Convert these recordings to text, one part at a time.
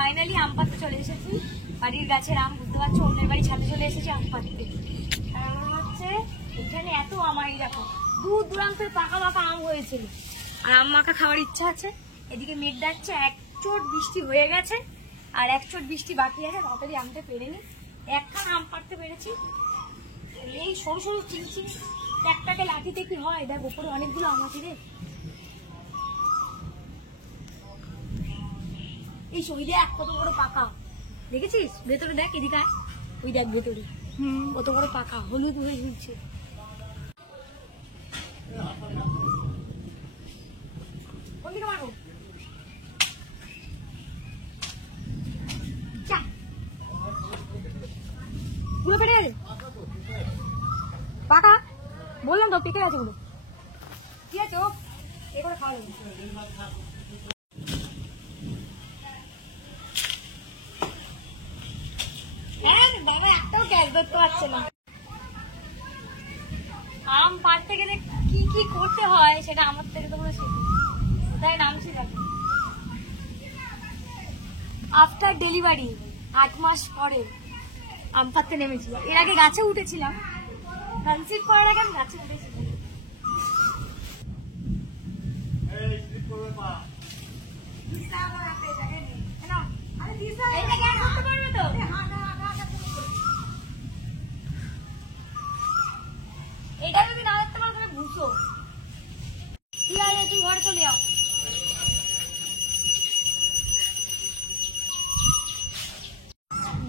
Finally আম পাড়তে চলে এসেছি। বাড়ির গাছের আম, বুঝতে পারছো, অন্যের বাড়ি ছাদে চলে এসেছি আম পাড়তে। কারণ হচ্ছে এখানে এত আমারই দেখো দূর দূরান্তের পাকা পাকা আম হয়েছিল, আর আম মাখা খাওয়ার ইচ্ছা আছে। এদিকে মেঘ ডাকছে, এক চোট বৃষ্টি হয়ে গেছে আর এক চোট বৃষ্টি বাকি আছে, তাড়াতাড়ি আমটা পেরে নি। একখানা আম পাড়তে পেরেছি। এই সরু সরু চিনছি একটাকে লাঠিতে কি হয়, দেখ ওপরে অনেকগুলো আম আছে রে। এই ওই দেখ কত বড় পাকা, দেখেছিস? ভেতরে দেখ, এদিকে ওই দেখ ভেতরে কত বড় পাকা, হলুদ হয়ে ঝুলছে। কোন দিকে মারবো? পুরো পেটে গেছে পাকা, বললাম তো পেকে আছে পুরো। কি আছে ও এ করে খাওয়া যাবে। বাবা একটাও ক্যাচ ধরতে পারছে না। আম পাড়তে গেলে কি কি করতে হয় সেটা আমার থেকে তোমরা শিখো, তাই নামছি দেখো। আফটার ডেলিভারি 8 মাস পরে আম পাড়তে নেমেছি। এর আগে গাছে উঠেছিলাম, কনসিভ করার আগে আমি গাছে উঠেছিলাম। এটা যদি না দেখতে পারো তুমি বুঝো। কি আছে, তুই ঘরে চলে যাও।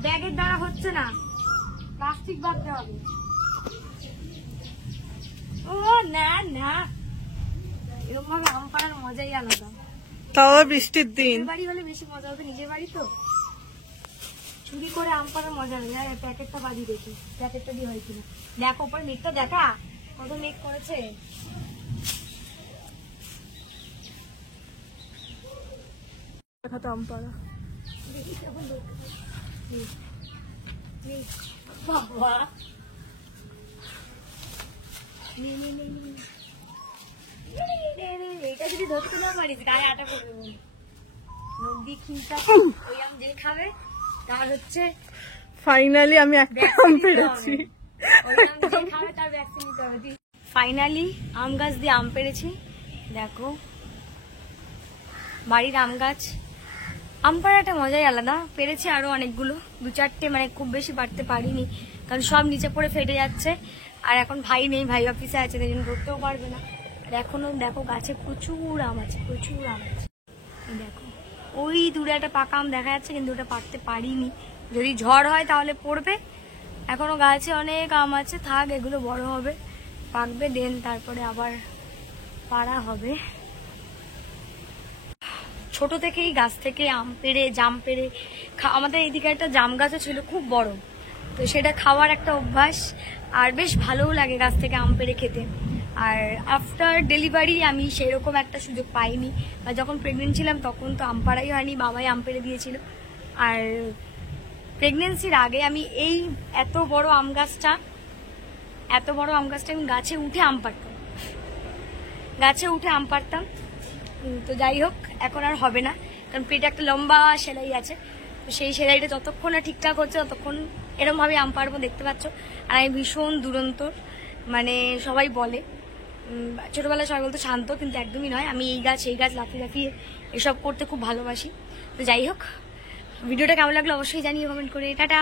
ব্যাগের দ্বারা হচ্ছে না, প্লাস্টিক বাঁধতে হবে। ও না না, এরকম ভাবে আম পাড়ার মজাই আলাদা। তাও বৃষ্টির দিন। বাড়ি হলে বেশি মজা হতো, নিজের বাড়ি তো চুরি করে আম পাড়ার মজা নেই। প্যাকেটটা বাঁধি দেখি, প্যাকেটটা দিয়ে হয় কিনা। দেখ ওপরে মেঘটা দেখা কত মেঘ করেছে। আম পাড়া দেখি কেমন বাবা, এটা যদি ধরতে না পারিস গায়ে আটা পড়বে বলে। নদী খিলটা ওই আম যে খাবে তার হচ্ছে ফাইনালি আমি একটা আম পেড়েছি। ফাইনালি আম গাছ দিয়ে আম পেড়েছি। দেখো বাড়ির আম গাছ, আম পাড়াটা মজাই আলাদা। পেরেছি আরো অনেকগুলো, 2-4টে, মানে খুব বেশি পারতে পারিনি কারণ সব নিচে পড়ে ফেটে যাচ্ছে। আর এখন ভাই নেই, ভাই অফিসে আছে, তাই জন্য ধরতেও পারবে না। আর এখনো দেখো গাছে প্রচুর আম আছে, প্রচুর আম আছে। দেখো ওই দূরে একটা পাকা আম দেখা যাচ্ছে, কিন্তু ওটা পারতে পারিনি। যদি ঝড় হয় তাহলে পড়বে। এখনো গাছে অনেক আম আছে, থাক এগুলো বড় হবে, পাকবে, দেন তারপরে আবার পাড়া হবে। ছোট থেকেই গাছ থেকে আম পেড়ে, জাম পেড়ে আমাদের এইদিকে একটা জাম গাছও ছিল খুব বড়, তো সেটা খাওয়ার একটা অভ্যাস, আর বেশ ভালোও লাগে গাছ থেকে আম পেড়ে খেতে। আর আফটার ডেলিভারি আমি সেরকম একটা সুযোগ পাইনি, বা যখন প্রেগনেন্ট ছিলাম তখন তো আম পাড়াই হয়নি, বাবাই আম পেড়ে দিয়েছিল। আর প্রেগনেন্সির আগে আমি এই এত বড় আম গাছটা আমি গাছে উঠে আম পাড়তাম। তো যাই হোক, এখন আর হবে না, কারণ পেটে একটা লম্বা সেলাই আছে। তো সেই সেলাইটা যতক্ষণ না ঠিকঠাক হচ্ছে ততক্ষণ এরকম ভাবে আম পাড়বো, দেখতে পাচ্ছ। আর আমি ভীষণ দুরন্তর, মানে সবাই বলে, ছোটবেলায় সবাই বলতো শান্ত, কিন্তু একদমই নয়। আমি এই গাছ সেই গাছ লাফিয়ে লাফিয়ে এসব করতে খুব ভালোবাসি। তো যাই হোক, ভিডিওটা কেমন লাগলো অবশ্যই জানিয়ে কমেন্ট করে। টাটা।